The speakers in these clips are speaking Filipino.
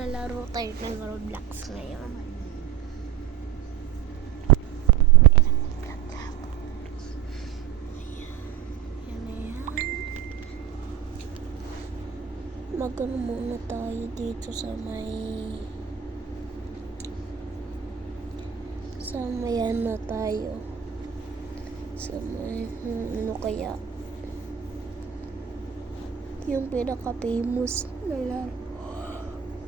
maglalaro tayo ng Roblox ngayon. Magano muna tayo dito sa may ano tayo sa may ano kaya yung pinaka famous na laro.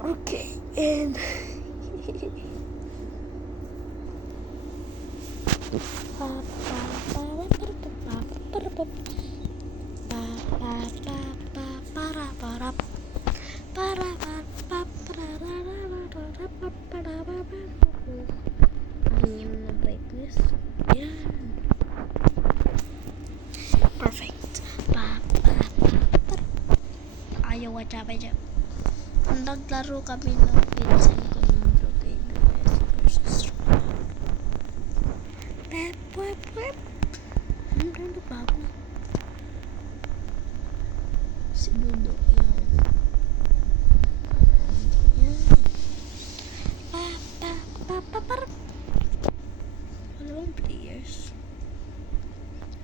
Okay, and ayun na brightness. Yan. Perfect. Ayaw wachaba dyan. Naglaro kami ng pinsan ko ng Brooklyn versus Pep. Ano bago? Si Dudo. Dalawang players.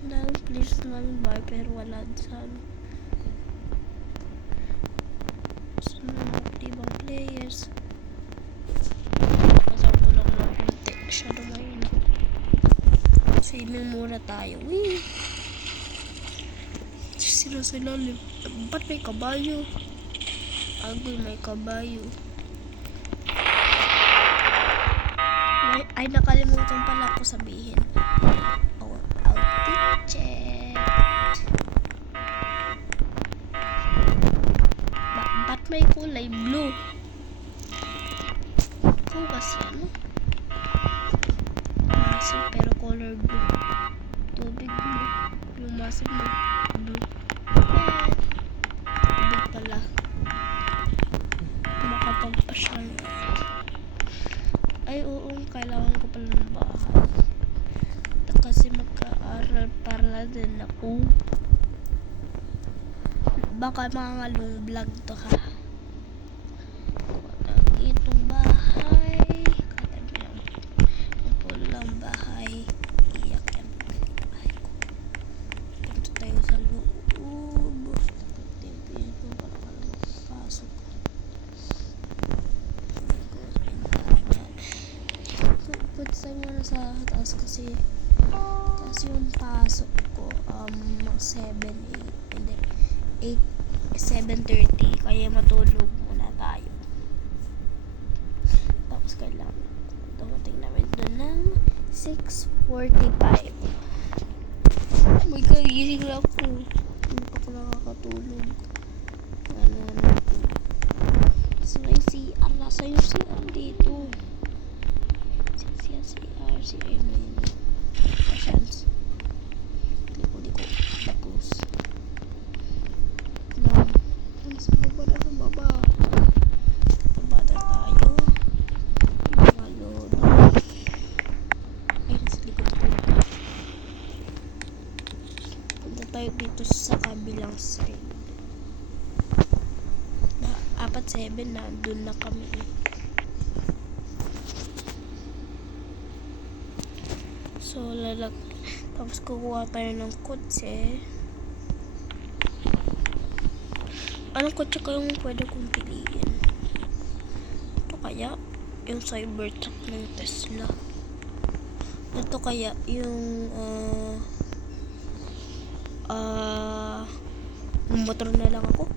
Dalawang players namin ba? Pero wala sa ibang players. Pasok ko lang ng konti. Masyado mainit. Swimming muna tayo. Wee! Sila sa lalim. Ba't may kabayo? Agoy, may kabayo. Ay, nakalimutan pala ako sabihin. Outfit check. Ba't may kulay blue? Kugas yan. Massive pero color blue. Tubig blue. Yung massive mo. Blue. Tubig pala. Makapagpasyal. Ay, oo. Kailangan ko pala ng bahay. Kasi magka-aral para din ako. Baka mga long vlog to ha. Itong bahay. Ito lang bahay. Iyak yan. Bahay ko. Punta tayo sa loob. Timpihin ko para pasok. Punta tayo muna sa taas kasi yung pasok ko 7:30 kaya matulog muna tayo. Tapos kailangan dumating namin doon ng 6:45. May kagising lang ako. Hindi pa ako nakakatulog. Ano. So may CR. Nasa yung CR dito. CR na yun. Patience. Liko. Tapos. Sa baba na tayo. Mga lodi. Ay, nasa likod ko. Punta tayo dito sa kabilang side. 4-7 na. Doon na kami. So, tapos kukuha tayo ng kotse. Anong kotse kayong pwede kong piliin? Ito kaya yung Cybertruck ng Tesla. Ito kaya yung motor na lang ako.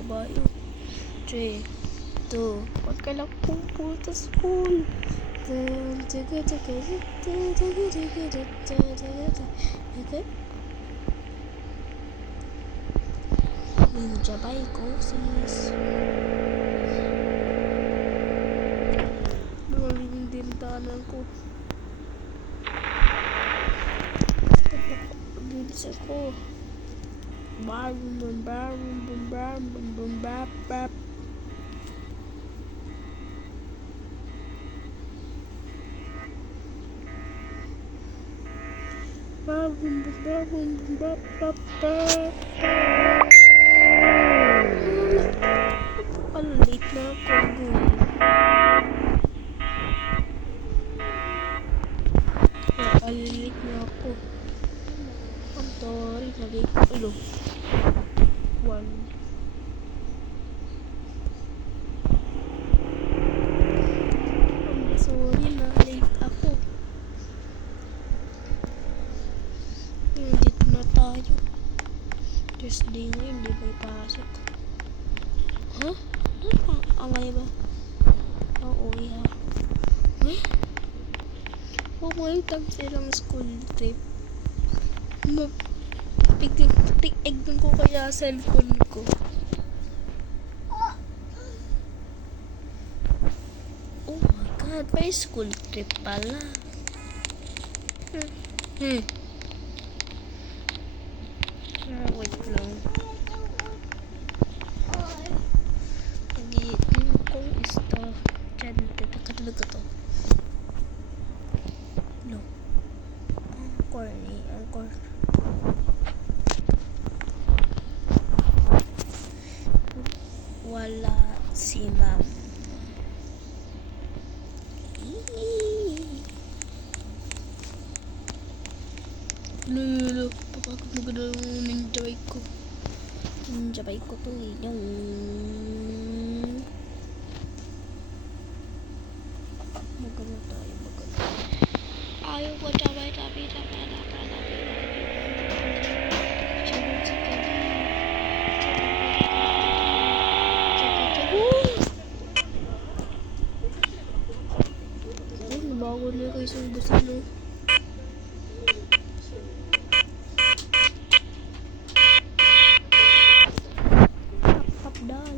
Babae. 3, 2, wag ka lang pupunta sa school. Ninja bike ko sis. Malalim yung dintanan ko. Bilis ako. Bum bap bap. Bum bap bap bap. Ano? 1. I'm sorry na late ako. Dito na tayo. Thursday ngayon, di ba ipasok? Huh? Angay ba? Oo, yeah. Huh? Huwag mo yung tag silang school trip. Tignan ko kaya cellphone ko. Oh my god, may school trip pala. Wait lang. Yung kong isto. Diyan, katulog ko to. No. Angkor. Wala si ma'am. Lulu, papakot mo ganda yung ninja bike ko. Ninja bike ko to eh. Yung... Magano tayo. Ayaw ko tabi. Bago na kayo sa busino. Tap dal.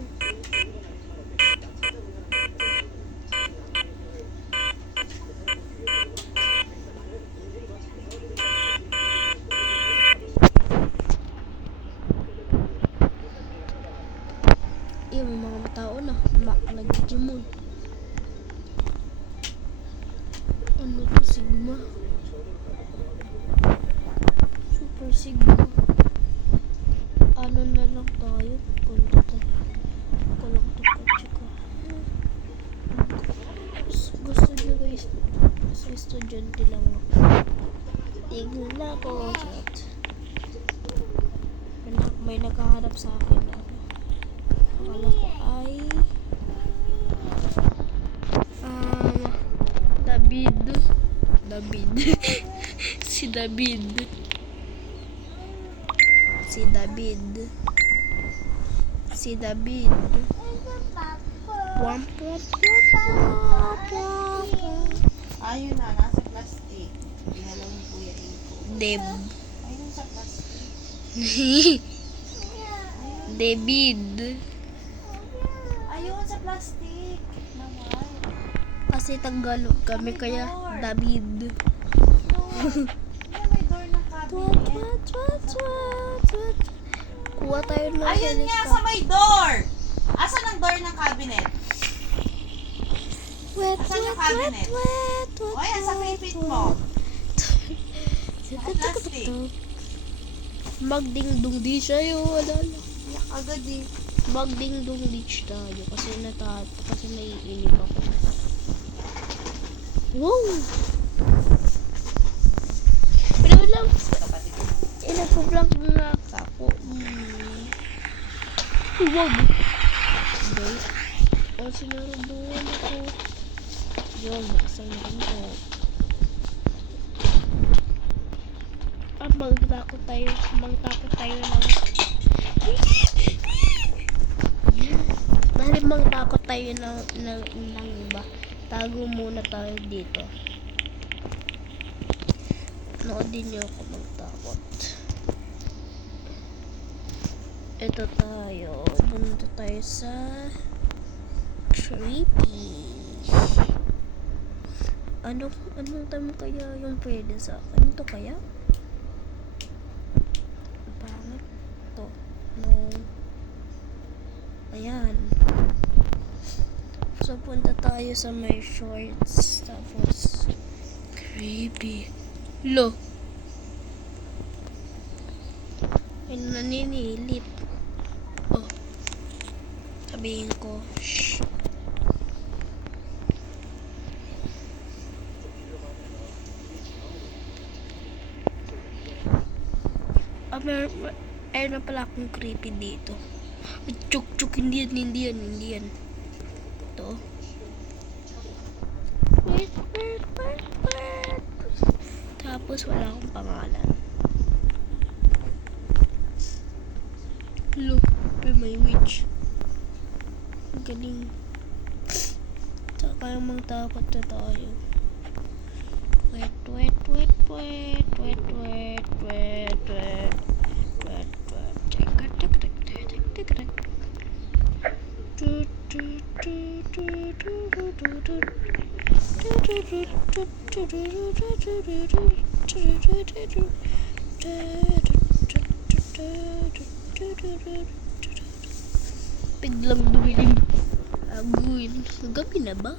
May mga tao na nag-Digimon. Ano to? Sigma. Super Sigma. Ano na lang tayo? Punta tayo. Ako lang ito ka. Gusto nyo guys, sa estudyante lang ako. Tignan na ako. May nakaharap sa akin. Akala ko ay David. Si David. Ayun na, nasa plastic. Dinala ni Kuya Iko. Deb. Ayun sa plastic. David. Ayun sa plastic. Naman. Kasi Tagalog kami kaya David. Hindi may door ng cabinet. Kuha tayo ng Ayun nga sa may door. Asan ang door ng cabinet? Asan yung cabinet? O yan, sa pipit mo. Plastic. Magdingdong di siya yun. Yak agad eh. Magdingdong di tayo kasi naiinip ako. Wow! Pero lang, nagpo-vlog nga ako. Huwag! Hindi. O, sinarubuhan ako. Yun, nakasayin ko. Magtakot tayo lang. Dahil magtakot tayo ng iba. Tago muna tayo dito. Noodin niyo ako magtakot. Ito tayo. Punta tayo sa Creepy. Anong time kaya yung pwede sa akin? Ito kaya? Pangit. Ito. No. Ayan. So, punta tayo sa my shorts. Tapos, creepy. Lo. Ay, naninilip. Oh. Sabihin ko, shh. Ayun na pala akong creepy dito. Ay, chuk, hindi yan. Ito. Wait. Tapos wala akong pangalan. Look, may witch. Ang galing. Saka yung mga takot na tayo. Wait. Biglang dumilim. Aguin. Gabi na ba?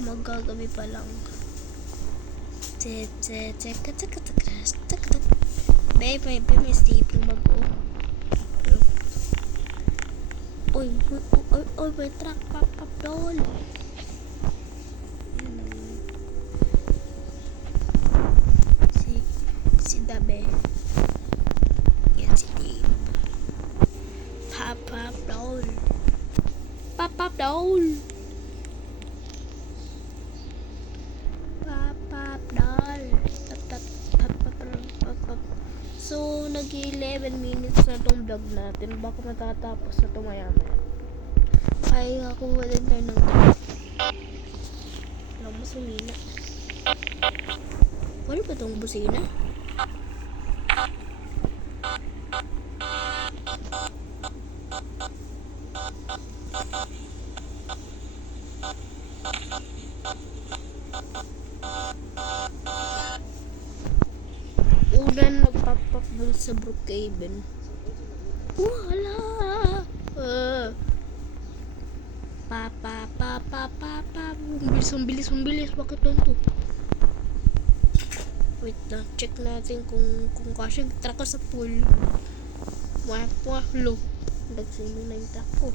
Magagabi pa lang. Babe, may sleeping bag oh. Oy, may truck pop doon. Si Dabe. Yan si Dave. Pop down. Pop down. So, nag-11 minutes na tong vlog natin. Baka matatapos na ito maya-maya. Kaya ako walang tayo ng vlog. Alam mo, sumina. Ano ba itong busina? Ulan nagpapap dun sa Brookhaven. Wala! Ang bilis. Bakit to? Wait lang, check natin kung kasya truck ko sa pool. Lo. Nagsino na yung truck ko.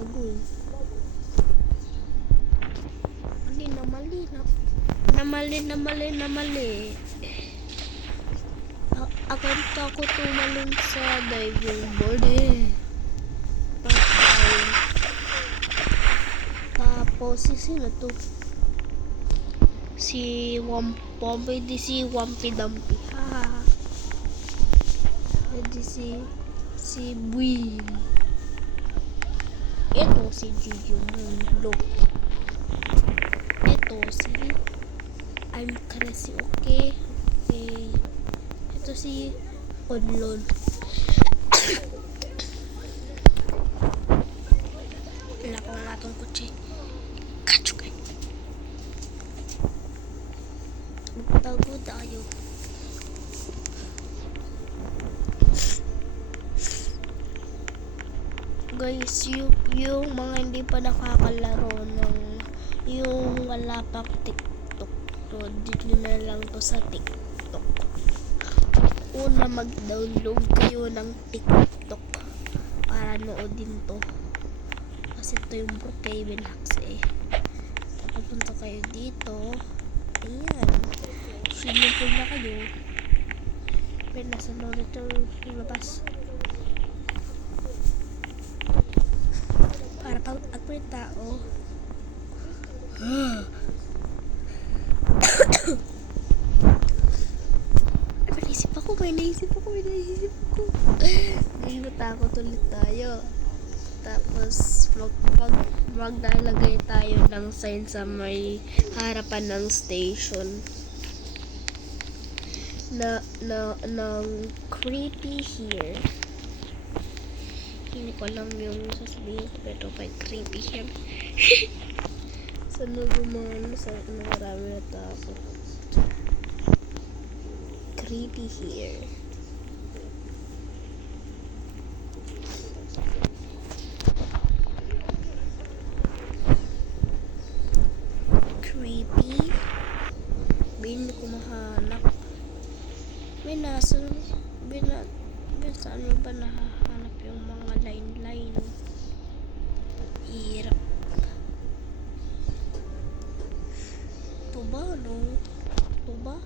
Agoy. Namali. Akanta ko tumalon sa diving board Tapos, sino to? Si Wampy Dumpy. Pwede si Buim. Ito si Gigi Mundo. Ito si I'm crazy, okay? Ito si Onlon. Wala ko nga itong kutsi. Kachukay. Magtago tayo. Guys, yung mga hindi pa nakakalaro ng yung wala pang TikTok to, dito na lang to sa TikTok. Una mag-download kayo ng TikTok para noodin to. Kasi ito yung Brookhaven Hacks Pupunta kayo dito. Ayan. Sinipin na kayo. Pero nasa monitor lumabas. Para pag may tao. May naisip ako. Ngayon natakot ulit tayo. Tapos maglalagay tayo ng sign sa may harapan ng station ng creepy here. Hindi ko alam yung sasabihin ko, pero may creepy here. Sa naguman, sa marami na takot. Creepy here. Creepy. Bin ko mahanap. Saan mo ba nahahanap yung mga line? Hirap. Ito ba, no? Ito ba?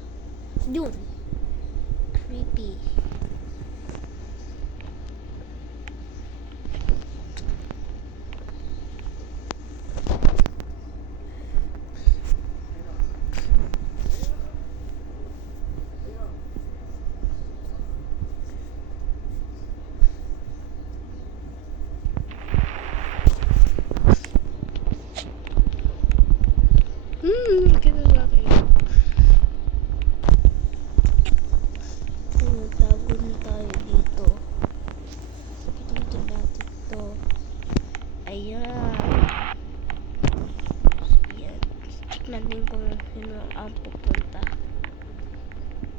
Yun. Creepy. Yun ang pupunta.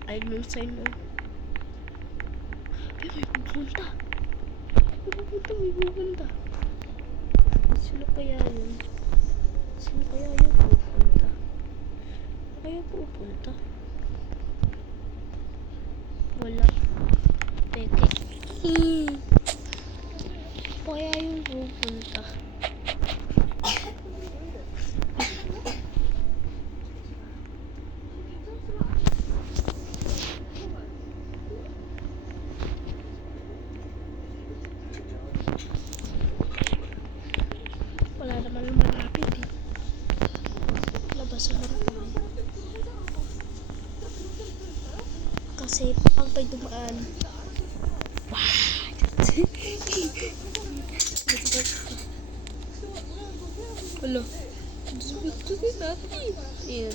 Ay, nung sign mo. Ay, may pupunta. May pupunta. Sino kaya yun? Sino kaya yung pupunta? Kaya pupunta? Wala. Peke. Kaya yung pupunta? Wala naman lumalapit eh. Labas na lang tayo. Kasi pag may dumaan. Wala. Sabit natin. Ayan.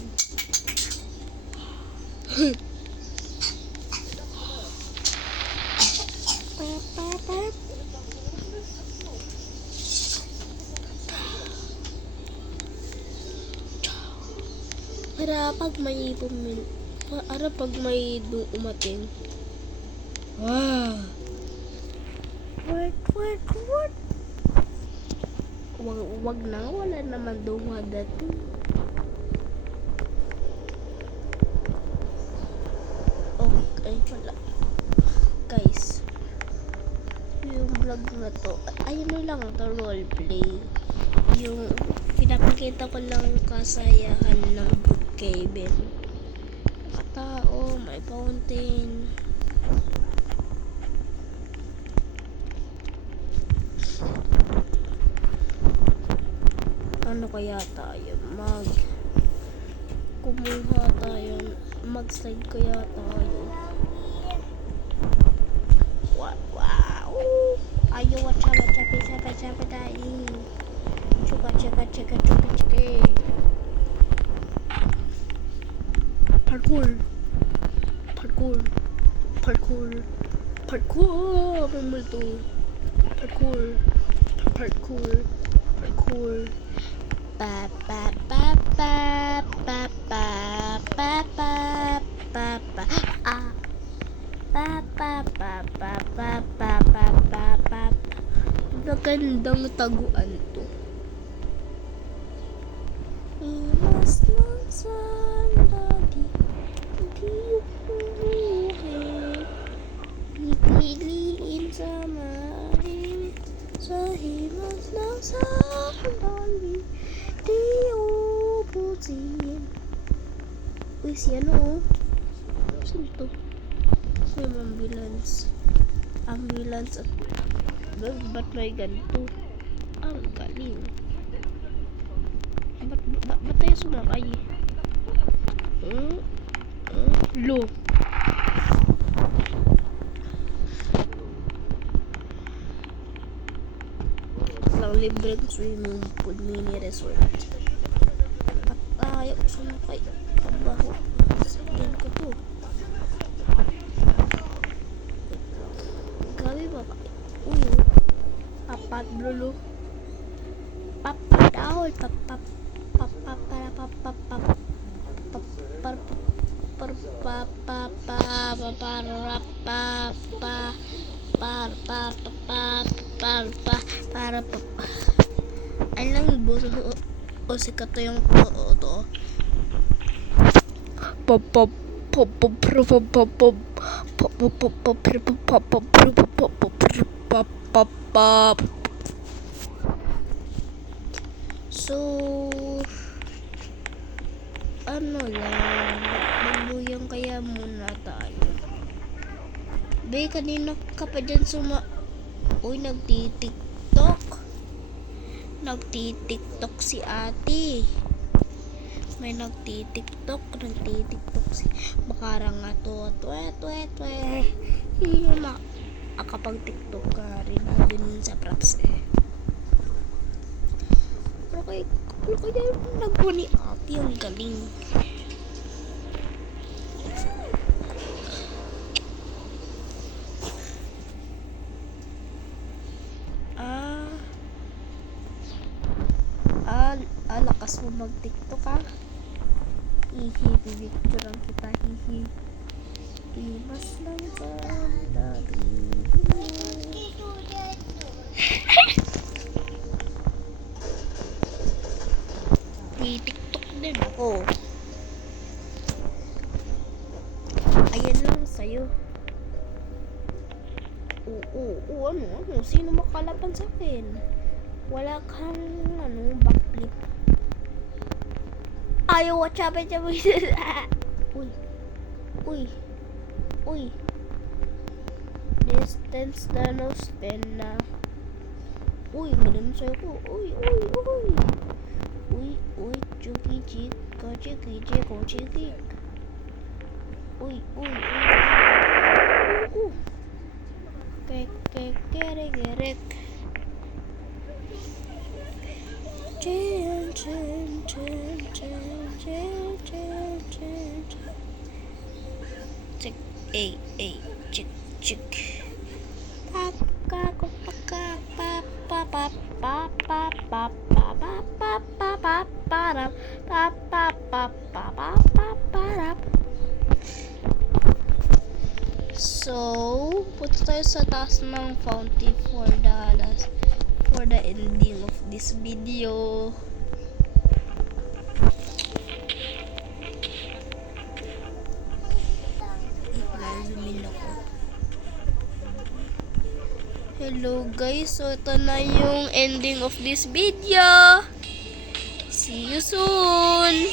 Para pag may umating. Wow. What? Wag na, wala naman dumadating. Okay, wala. Guys, yung vlog na to, ayun lang to, roleplay. Yung pinapakita ko lang yung kasayahan ng Brookhaven. Tao, may fountain. Ano kaya tayo? Kumuha tayo. Mag-slide kaya tayo. Wow! Ayo, wacha tayo. Chuka. Parkour! May multo. Parkour. Pa pa pa pa pa pa pa pa pa pa ah pa pa pa pa pa pa pa pa pa. Magandang taguan to. Iwas ng sandali, hindi umuwi. Pipiliin sa marim, sa himas ng sandali, di ubusin. Uy, si ano? Saan to? May ambulance. At ba't may ganito? Ang galing. Ba't tayo sumakay? Lo. Lang libreng swimming pool, mini resort. At ayaw sumakay. Pabaho. Sabihin ko to. Gabi ba? Uy, papat blulu. Papat daw. Papat. Ay lang buso o sikat to yung to. So ano lang, magbuyang kaya muna tayo. Be, kanina ka pa dyan uy, nagtitiktok si ate. May nagtitiktok si Bakara nga to. Akapag tiktok ka rin din sa props eh. Pero kaya nagpo ni ate, ang galing. Lakas mo mag-tiktok ha. Hihi, pipicturean kita, hihi. Limas lang ba ang dabi mo? May TikTok din ako. Ayan lang sa'yo. Oo, ano? Sino makalaban sa akin? Wala kang, backflip. Ayaw, chabe. Uy. Distance na no spin na. Uy, ganun sa'yo ko. Uy. Chuki chika, chiki chiko, chiki. Uy. Gerek. Chin. Chick, chick. So, punta tayo sa taas ng fountain for the ending of this video. Hello guys, so ito na yung ending of this video. See you soon!